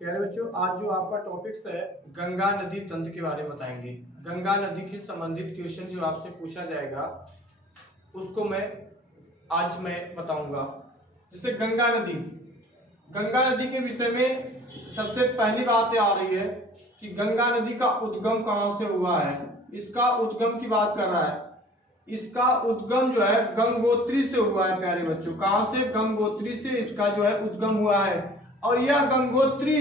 प्यारे बच्चों, आज जो आपका टॉपिक्स है गंगा नदी तंत्र के बारे में बताएंगे। गंगा नदी के संबंधित क्वेश्चन जो आपसे पूछा जाएगा उसको मैं बताऊंगा। जैसे गंगा नदी के विषय में सबसे पहली बात आ रही है कि गंगा नदी का उद्गम कहाँ से हुआ है। इसका उद्गम की बात कर रहा है। इसका उद्गम जो है गंगोत्री से हुआ है प्यारे बच्चों। कहां से? गंगोत्री से इसका जो है उद्गम हुआ है। और यह गंगोत्री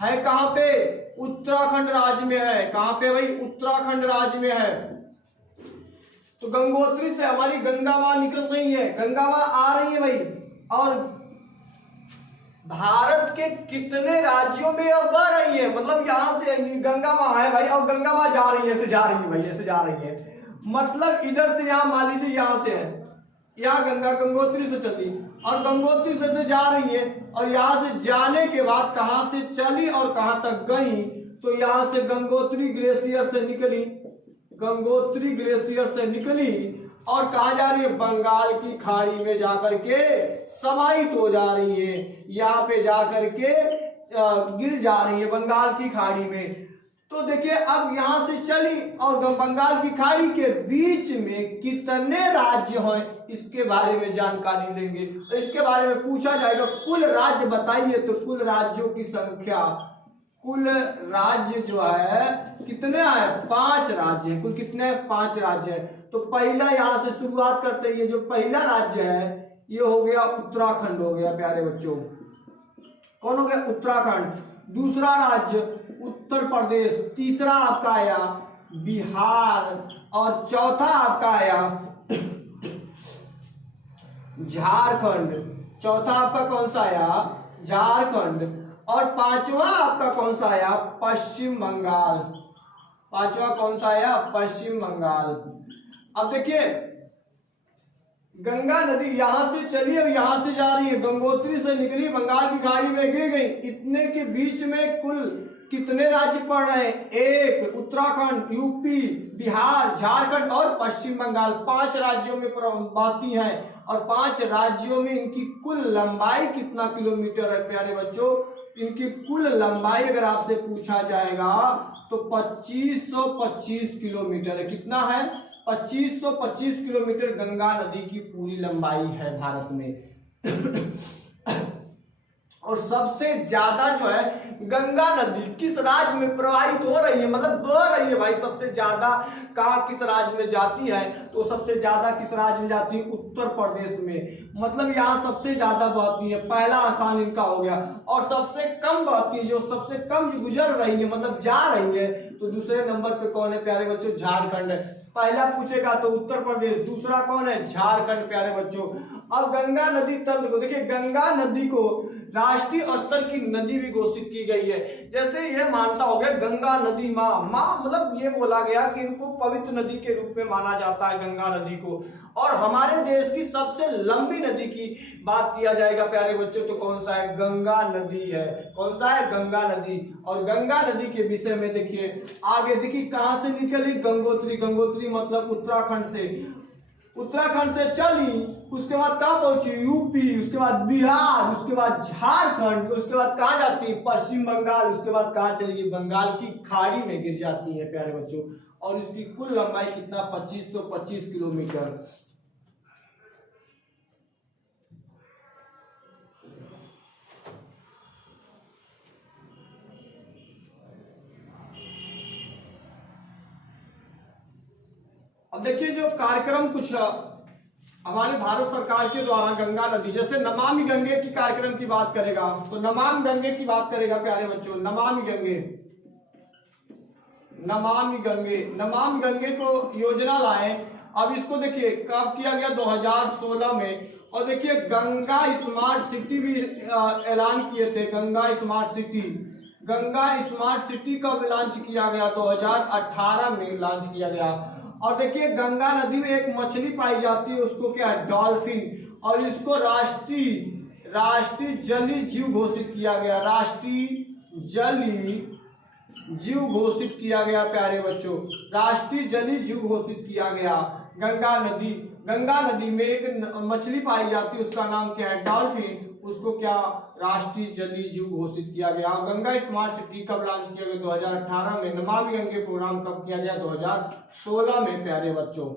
है कहां पे? उत्तराखंड राज्य में है। कहां पे भाई? उत्तराखंड राज्य में है। तो गंगोत्री से हमारी गंगा मां निकल रही है, गंगा मां आ रही है भाई। और भारत के कितने राज्यों में अब बह रही है, मतलब यहां से गंगा मां है भाई, और गंगा मां जा रही है, ऐसे जा रही है भाई, ऐसे जा रही है। मतलब इधर से यहां मान लीजिए यहां से है, यहां गंगा गंगोत्री से चली और गंगोत्री से जा रही है। और यहां से जाने के बाद कहां से चली और कहां तक गई? तो यहां से गंगोत्री ग्लेशियर से निकली, गंगोत्री ग्लेशियर से निकली और कहा जा रही है? बंगाल की खाड़ी में जाकर के समाहित हो जा रही है। यहाँ पे जाकर के गिर जा रही है बंगाल की खाड़ी में। तो देखिए अब यहां से चली और बंगाल की खाड़ी के बीच में कितने राज्य हैं इसके बारे में जानकारी लेंगे। तो इसके बारे में पूछा जाएगा कुल राज्य बताइए। तो कुल राज्यों की संख्या, कुल राज्य जो है कितने हैं? 5 राज्य है। कुल कितने? 5 राज्य है। तो पहला यहां से शुरुआत करते हैं। ये जो पहला राज्य है ये हो गया उत्तराखंड, हो गया प्यारे बच्चों। कौन हो गया? उत्तराखंड। दूसरा राज्य उत्तर प्रदेश। तीसरा आपका आया बिहार। और चौथा आपका आया झारखंड। चौथा आपका कौन सा आया? झारखंड। और पांचवा आपका कौन सा आया? पश्चिम बंगाल। पांचवा कौन सा आया? पश्चिम बंगाल। अब देखिए गंगा नदी यहां से चली और यहां से जा रही है, गंगोत्री से निकली, बंगाल की खाड़ी में गिर गई। इतने के बीच में कुल कितने राज्य पड़ रहे हैं? 1 उत्तराखंड, यूपी, बिहार, झारखंड और पश्चिम बंगाल। 5 राज्यों में बहती हैं और 5 राज्यों में इनकी कुल लंबाई कितना किलोमीटर है प्यारे बच्चों? इनकी कुल लंबाई अगर आपसे पूछा जाएगा तो 2525 किलोमीटर है। कितना है? 2525 किलोमीटर गंगा नदी की पूरी लंबाई है भारत में। और सबसे ज्यादा जो है गंगा नदी किस राज्य में प्रवाहित हो रही है, मतलब बह रही है भाई? सबसे ज्यादा कहा किस राज्य में जाती है? तो सबसे ज्यादा किस राज्य में जाती है? उत्तर प्रदेश में। मतलब यहाँ सबसे ज्यादा बहती है, पहला स्थान इनका हो गया। और सबसे कम बहती है, जो सबसे कम गुजर रही है, मतलब जा रही है, तो दूसरे नंबर पे कौन है प्यारे बच्चों? झारखंड है। पहला पूछेगा तो उत्तर प्रदेश, दूसरा कौन है? झारखंड प्यारे बच्चों। अब गंगा नदी तंत्र को देखिए, गंगा नदी को राष्ट्रीय स्तर की नदी भी घोषित की गई है। जैसे ये मानता हो गया गंगा नदी माँ मतलब ये बोला गया कि इनको पवित्र नदी के रूप में माना जाता है गंगा नदी को। और हमारे देश की सबसे लंबी नदी की बात किया जाएगा प्यारे बच्चों तो कौन सा है? गंगा नदी है। कौन सा है? गंगा नदी। और गंगा नदी के विषय में देखिए आगे, देखिए कहां से निकली? गंगोत्री। गंगोत्री मतलब उत्तराखंड से, उत्तराखंड से चली, उसके बाद कहां पहुंची? यूपी, उसके बाद बिहार, उसके बाद झारखंड, उसके बाद कहां जाती है? पश्चिम बंगाल, उसके बाद कहां चलेगी? बंगाल की खाड़ी में गिर जाती है प्यारे बच्चों। और इसकी कुल लंबाई कितना? 2525 किलोमीटर। अब देखिए जो कार्यक्रम कुछ हमारे भारत सरकार के द्वारा गंगा नदी, जैसे नमामि गंगे की कार्यक्रम की बात करेगा तो नमामि गंगे की बात करेगा प्यारे बच्चों। नमामि गंगे, नमामि गंगे, नमामि गंगे को योजना लाए। अब इसको देखिए कब किया गया? 2016 में। और देखिए गंगा स्मार्ट सिटी भी ऐलान किए थे। Ganga smart city, Ganga smart city कब लॉन्च किया गया? 2018 में लॉन्च किया गया। और देखिए गंगा नदी में एक मछली पाई जाती है, उसको क्या है? डॉल्फिन। और इसको राष्ट्रीय जलीय जीव घोषित किया गया। राष्ट्रीय जलीय जीव घोषित किया गया प्यारे बच्चों। राष्ट्रीय जलीय जीव घोषित किया गया गंगा नदी। गंगा नदी में एक मछली पाई जाती है, उसका नाम क्या है? डॉल्फिन। उसको क्या राष्ट्रीय जलीय जीव घोषित किया गया। गंगा स्मार्ट सिटी कब लॉन्च किया गया? 2018 में। नमामि गंगे प्रोग्राम कब किया गया? 2016 में प्यारे बच्चों।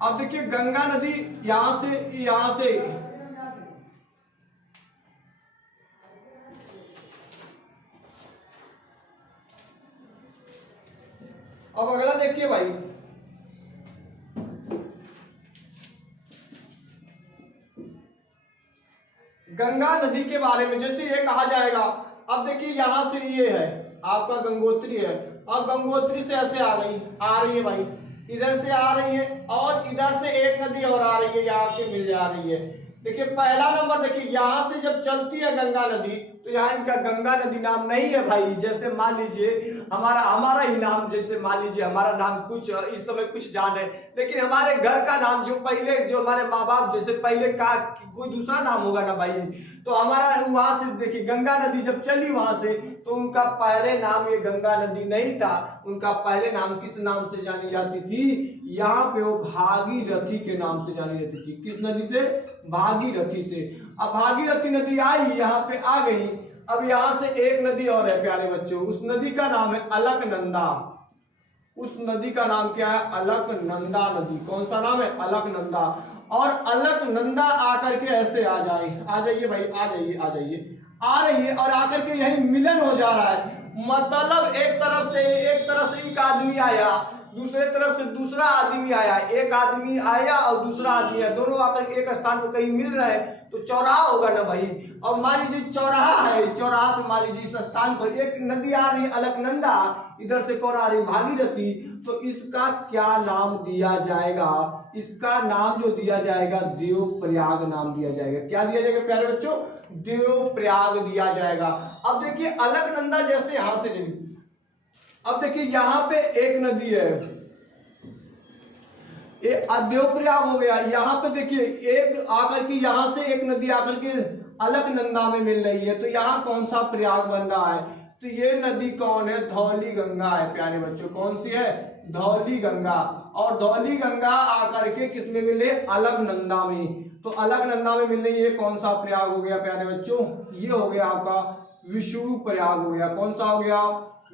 अब देखिए गंगा नदी यहां से अब अगला देखिए भाई, गंगा नदी के बारे में जैसे ये कहा जाएगा। अब देखिए यहां से ये है आपका गंगोत्री है, और गंगोत्री से ऐसे आ रही है भाई, इधर से आ रही है, और इधर से एक नदी और आ रही है, यहाँ पे मिल जा रही है। देखिए पहला नंबर, देखिए यहां से जब चलती है गंगा नदी तो यहाँ इनका गंगा नदी नाम नहीं है भाई। जैसे मान लीजिए हमारा ही नाम, जैसे मान लीजिए हमारा नाम कुछ इस समय कुछ जान है, लेकिन हमारे घर का नाम जो पहले जो हमारे माँ बाप जैसे पहले का कोई दूसरा नाम होगा ना भाई, तो हमारा वहां से देखिए गंगा नदी जब चली वहां से, तो उनका पहले नाम ये गंगा नदी नहीं था। उनका पहले नाम किस नाम से जानी जाती थी? यहाँ पे वो भागीरथी के नाम से जानी जाती थी। किस नदी से? भागीरथी से। अब भागीरथी नदी आई, यहाँ पे आ गई। अब यहाँ से एक नदी और है प्यारे बच्चों, उस नदी का नाम है अलकनंदा। उस नदी का नाम क्या है? अलकनंदा नदी। कौन सा नाम है? अलकनंदा। और अलकनंदा आकर के ऐसे आ जाइए भाई, आ रही है और आकर के यही मिलन हो जा रहा है। मतलब एक तरफ से एक आदमी आया, दूसरे तरफ से दूसरा आदमी आया, एक आदमी आया और दूसरा आदमी आया, दोनों आकर एक स्थान पर कहीं मिल रहे हैं तो चौराहा होगा ना भाई। और मान लीजिए चौराहा है, चौराहा पे मान लीजिए इस स्थान पर एक नदी आ रही है अलकनंदा, इधर से कौन आ रही? भागीरथी। तो इसका क्या नाम दिया जाएगा? इसका नाम जो दिया जाएगा देवप्रयाग नाम दिया जाएगा। क्या दिया जाएगा प्यारे बच्चों? देवप्रयाग दिया जाएगा। अब देखिए अलकनंदा जैसे यहां से चली, अब देखिए यहां पे एक नदी है, ये देवप्रयाग हो गया। यहाँ पे देखिए एक आकर के यहां से एक नदी आकर के अलकनंदा में मिल रही है, तो यहाँ कौन सा प्रयाग बन रहा है? तो ये नदी कौन है? धौली गंगा है प्यारे बच्चों। कौन सी है? धौली गंगा। और धौली गंगा आकर के किस में मिले? अलकनंदा में। तो अलकनंदा में मिल रही है, कौन सा प्रयाग हो गया प्यारे बच्चों? ये हो गया आपका विष्णु प्रयाग हो गया। कौन सा हो गया?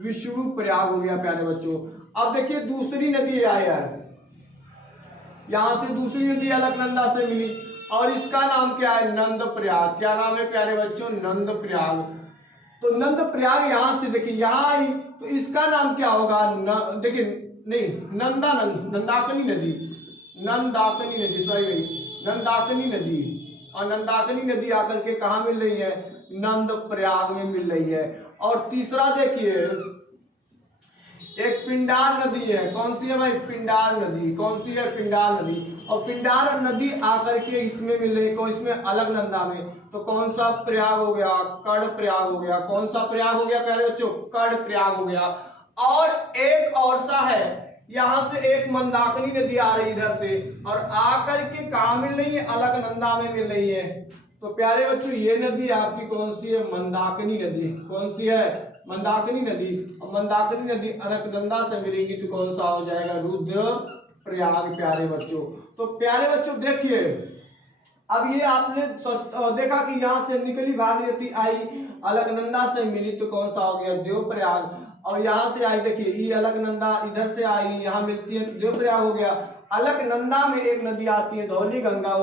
विष्णु प्रयाग हो गया प्यारे बच्चों। अब देखिए दूसरी नदी आया है, यहां से दूसरी नदी अलकनंदा से मिली, और इसका नाम क्या है? नंद प्रयाग। क्या नाम है प्यारे बच्चों? नंद प्रयाग। तो नंद प्रयाग यहां से देखिए यहां आई, तो इसका नाम क्या होगा? देखिए नहीं, नंदाकिनी नदी, सॉरी भाई, नंदाकिनी नदी। और नंदाकिनी नदी आकर के कहा मिल रही है? नंद प्रयाग में मिल रही है। और तीसरा देखिए एक पिंडार नदी है। कौन सी है भाई? पिंडार नदी। कौन सी है? पिंडार नदी। और पिंडार नदी आकर के इसमें मिल रही है, इसमें अलकनंदा में। तो कौन सा प्रयाग हो गया? कर्ण प्रयाग हो गया। कौन सा प्रयाग हो गया प्यारे बच्चों? कर्ण प्रयाग हो गया। और एक और सा है, यहां से एक मंदाकिनी नदी आ रही इधर से, और आकर के कहा मिल रही है? अलकनंदा में मिल रही है। तो प्यारे बच्चों ये नदी आपकी कौन सी है? मंदाकिनी नदी। कौन सी है? मंदाकिनी नदी। और मंदाकिनी नदी अलकनंदा से मिलेगी तो कौन सा हो जाएगा? रुद्र प्रयाग प्यारे बच्चों। तो प्यारे बच्चों देखिए, अब ये आपने देखा कि यहाँ से निकली भागीरथी आई, अलकनंदा से मिली तो कौन सा हो गया? देवप्रयाग। और यहाँ से आई, देखिए ये अलकनंदा इधर से आई, यहाँ मिलती है तो देवप्रयाग हो गया। अलकनंदा में एक नदी आती है धौली गंगा,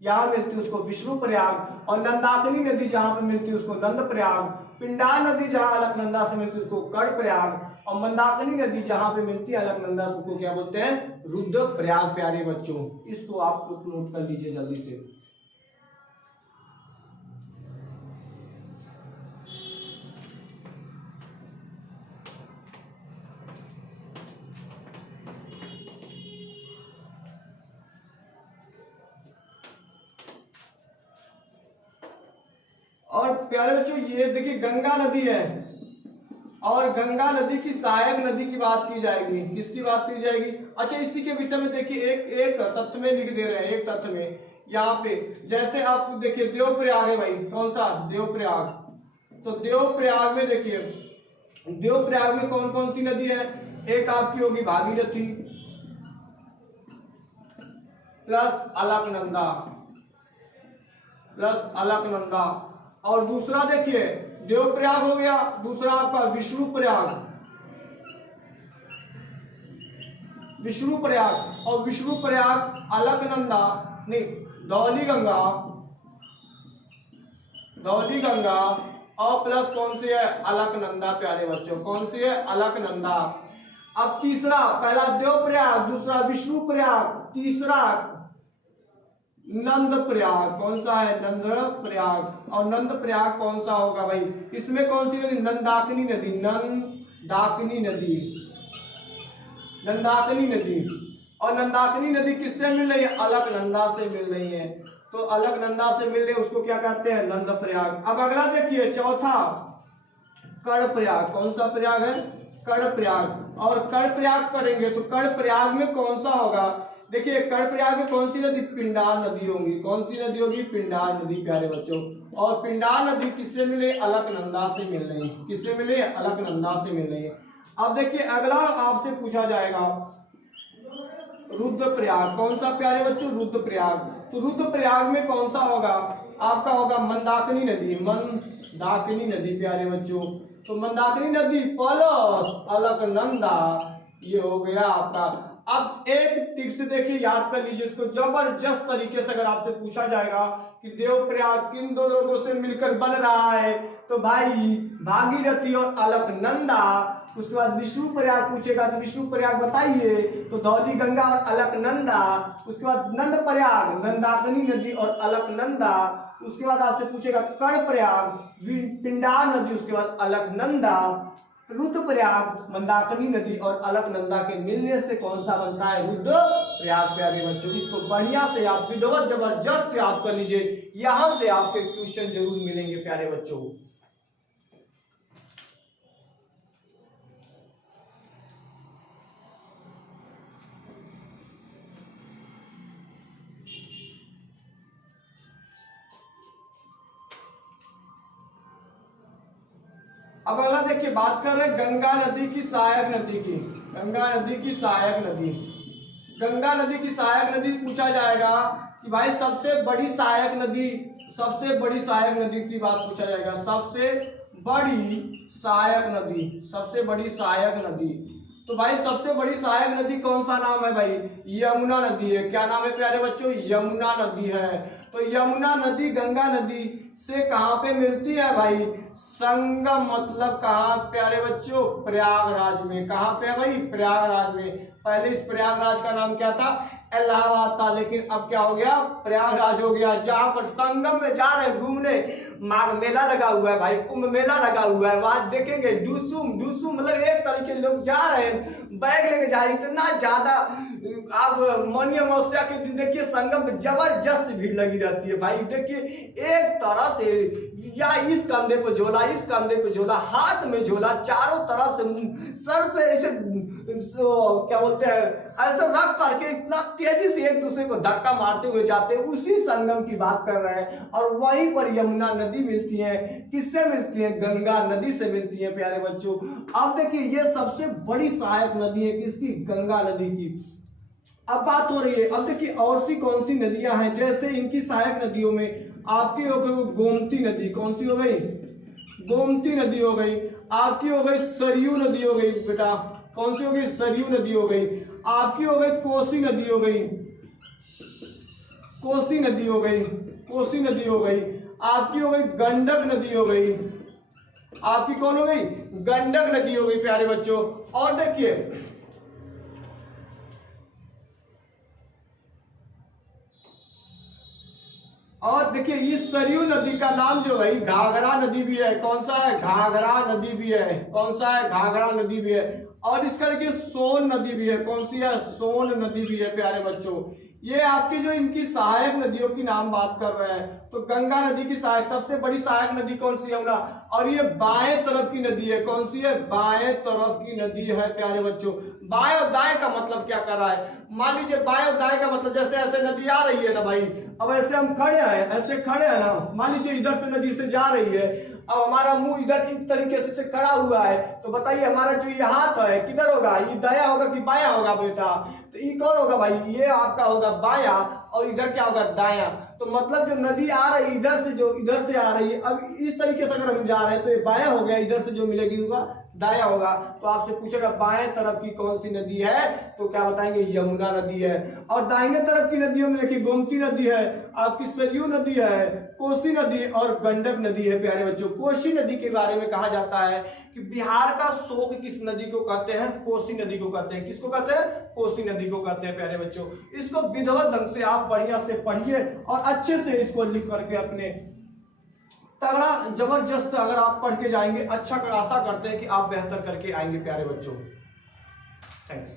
यहाँ मिलती है उसको विष्णु प्रयाग। और नंदाकिनी नदी जहाँ पे मिलती है उसको नंद प्रयाग। पिंडार नदी जहाँ अलकनंदा से मिलती है उसको कर्ण प्रयाग। और मंदाकिनी नदी जहाँ पे मिलती है अलकनंदा से उसको क्या बोलते हैं? रुद्र प्रयाग प्यारे बच्चों। इसको आप नोट कर लीजिए जल्दी से। और प्यारे बच्चों ये देखिए गंगा नदी है, और गंगा नदी की सहायक नदी की बात की जाएगी। किसकी बात की जाएगी? अच्छा इसी के विषय में देखिए एक तथ्य में लिख दे रहे हैं, एक तथ्य में यहाँ पे जैसे आप देखिए देवप्रयाग है भाई। कौन सा? देवप्रयाग। तो देवप्रयाग में देखिए, देवप्रयाग में कौन कौन सी नदी है? एक आपकी होगी भागीरथी, प्लस अलकनंदा, प्लस अलकनंदा। और दूसरा देखिए देवप्रयाग हो गया, दूसरा आपका विष्णुप्रयाग, विष्णुप्रयाग। और विष्णुप्रयाग अलकनंदा नहीं, धौली गंगा, धौली गंगा और प्लस कौन सी है, अलकनंदा प्यारे बच्चों, कौन सी है, अलकनंदा। अब तीसरा, पहला देवप्रयाग, दूसरा विष्णुप्रयाग, तीसरा नंद प्रयाग। कौन सा है, नंद प्रयाग। और नंद प्रयाग कौन सा होगा भाई, इसमें कौन सी नदी, नंदाकिनी नदी, नंदाकिनी नदी, नंदाकिनी नदी। और नंदाकिनी नदी किससे मिल रही है, अलकनंदा से मिल रही है। तो अलकनंदा से मिल रही है, उसको क्या कहते हैं, नंद प्रयाग। अब अगला देखिए चौथा, कर्णप्रयाग। कौन सा प्रयाग है, कर्णप्रयाग। और कर्णप्रयाग करेंगे तो कर्णप्रयाग में कौन सा होगा, देखिए कर्णप्रयाग में कौन सी नदी, पिंडार नदी होगी। कौन सी नदी होगी, पिंडार नदी प्यारे बच्चों। और पिंडार नदी किससे मिले, अलकनंदा से मिल रही है। किससे मिले, अलकनंदा से मिल रही है। अब देखिए अगला आपसे पूछा जाएगा रुद्रप्रयाग। कौन सा प्यारे बच्चों, रुद्रप्रयाग। तो रुद्रप्रयाग में कौन सा होगा, आपका होगा मंदाकिनी नदी, मंदाकिनी नदी प्यारे बच्चों। तो मंदाकिनी नदी प्लस अलकनंदा, ये हो गया आपका। अब एक टिक्स देखिए, याद कर लीजिए इसको, जबरदस्त तरीके से अगर आपसे पूछा जाएगा कि देवप्रयाग किन दो लोगों से मिलकर बन रहा है, तो भाई भागीरथी और अलकनंदा। उसके बाद विष्णु प्रयाग पूछेगा तो विष्णु प्रयाग बताइए, तो धौली गंगा और अलकनंदा। उसके बाद नंद प्रयाग, नंदाकिनी नदी और अलकनंदा। उसके बाद आपसे पूछेगा कर्णप्रयाग, पिंडार नदी, उसके बाद अलकनंदा। रुद्रप्रयाग, मंदाकिनी नदी और अलकनंदा के मिलने से कौन सा बनता है, रुद्रप्रयाग प्यारे बच्चों। इसको बढ़िया से आप विधिवत जबरदस्त याद कर लीजिए, यहां से आपके क्वेश्चन जरूर मिलेंगे प्यारे बच्चों। अब अगला देखिए, बात कर रहे हैं गंगा नदी की सहायक नदी की। गंगा नदी की सहायक नदी, गंगा नदी की सहायक नदी पूछा जाएगा कि भाई सबसे बड़ी सहायक नदी, सबसे बड़ी सहायक नदी की बात पूछा जाएगा। सबसे बड़ी सहायक नदी, सबसे बड़ी सहायक नदी। तो भाई सबसे बड़ी सहायक नदी कौन सा नाम है भाई, यमुना नदी है। क्या नाम है प्यारे बच्चों, यमुना नदी है। तो यमुना नदी गंगा नदी से कहां पे मिलती है भाई, संगम। मतलब कहां प्यारे बच्चों, प्रयागराज में। कहां पे है भाई, प्रयागराज में। पहले इस प्रयागराज का नाम क्या था, इलाहाबाद था, लेकिन अब क्या हो गया, प्रयागराज हो गया। जहां पर संगम में जा रहे हैं घूमने, माघ मेला लगा हुआ है भाई, कुंभ मेला लगा हुआ है, वहां देखेंगे डूसुम डूसुम, मतलब एक तरीके लोग जा रहे हैं, बैग लेके जा रहे हैं, इतना ज्यादा। अब मौनी अमावस्या के दिन देखिए संगम में जबरदस्त भीड़ लगी रहती है भाई। देखिए एक तरह से, या इस कंधे पे झोला, इस कंधे पे झोला, हाथ में झोला, चारों तरफ से सर पे ऐसे क्या बोलते हैं, ऐसे रख करके इतना तेजी से एक दूसरे को धक्का मारते हुए जाते हैं। उसी संगम की बात कर रहे हैं। और वहीं पर यमुना नदी मिलती है। किससे मिलती है, गंगा नदी से मिलती है प्यारे बच्चों। अब देखिए ये सबसे बड़ी सहायक नदी है किसकी, गंगा नदी की। अब बात हो रही है, अब देखिए और सी कौन सी नदियां हैं, जैसे इनकी सहायक नदियों में आपकी हो गई गोमती नदी। कौन सी हो गई, गोमती नदी हो गई। आपकी हो गई सरयू नदी हो गई बेटा। कौन सी हो गई, सरयू नदी हो गई। आपकी हो गई कोसी नदी हो गई, कोसी नदी हो गई, कोसी नदी हो गई। आपकी हो गई गंडक नदी हो गई। आपकी कौन हो गई, गंडक नदी हो गई प्यारे बच्चों। और देखिए इस सरयू नदी का नाम जो है घाघरा नदी भी है। कौन सा है, घाघरा नदी भी है। कौन सा है, घाघरा नदी भी है। और इसका देखिए सोन नदी भी है। कौन सी है, सोन नदी भी है प्यारे बच्चों। ये आपकी जो इनकी सहायक नदियों की नाम बात कर रहे हैं, तो गंगा नदी की सहायक, सबसे बड़ी सहायक नदी कौन सी, यमुना। और ये बाएं तरफ की नदी है। कौन सी है, बाएं तरफ की नदी है प्यारे बच्चों। बाएं और दाएं का मतलब क्या कर रहा है? मान लीजिए बाएं और दाएं का मतलब जैसे ऐसे नदी आ रही है ना भाई, अब ऐसे हम खड़े हैं, ऐसे खड़े हैं ना, मान लीजिए इधर से नदी से जा रही है, अब हमारा मुंह इधर इस तरीके से खड़ा हुआ है, तो बताइए हमारा जो ये हाथ है किधर होगा? ये दाया होगा कि बाया होगा बेटा? तो ये कौन होगा भाई? ये आपका होगा बाया, और इधर क्या होगा? दाया। तो मतलब जो नदी आ रही है इधर से, जो इधर से आ रही है, अब इस तरीके से अगर हम जा रहे हैं तो ये बाया हो गया, इधर से जो मिलेगी होगा दाया होगा। तो आपसे पूछेगा बाएं तरफ की कौन सी नदी है, तो क्या बताएंगे? यमुना नदी है। और दाहिने तरफ की नदियों में देखिए गोमती नदी है, आपकी सरयू नदी है, कोसी नदी और गंडक नदी है। प्यारे बच्चों, कोसी नदी के बारे में कहा जाता है कि बिहार का शोक किस नदी को कहते हैं? कोसी नदी को कहते हैं। किसको कहते हैं? कोसी नदी को कहते हैं। प्यारे बच्चों, इसको विधिवत ढंग से आप बढ़िया से पढ़िए और अच्छे से इसको लिख करके अपने तगड़ा जबरदस्त अगर आप पढ़ के जाएंगे, अच्छा कर आशा करते हैं कि आप बेहतर करके आएंगे। प्यारे बच्चों, थैंक्स।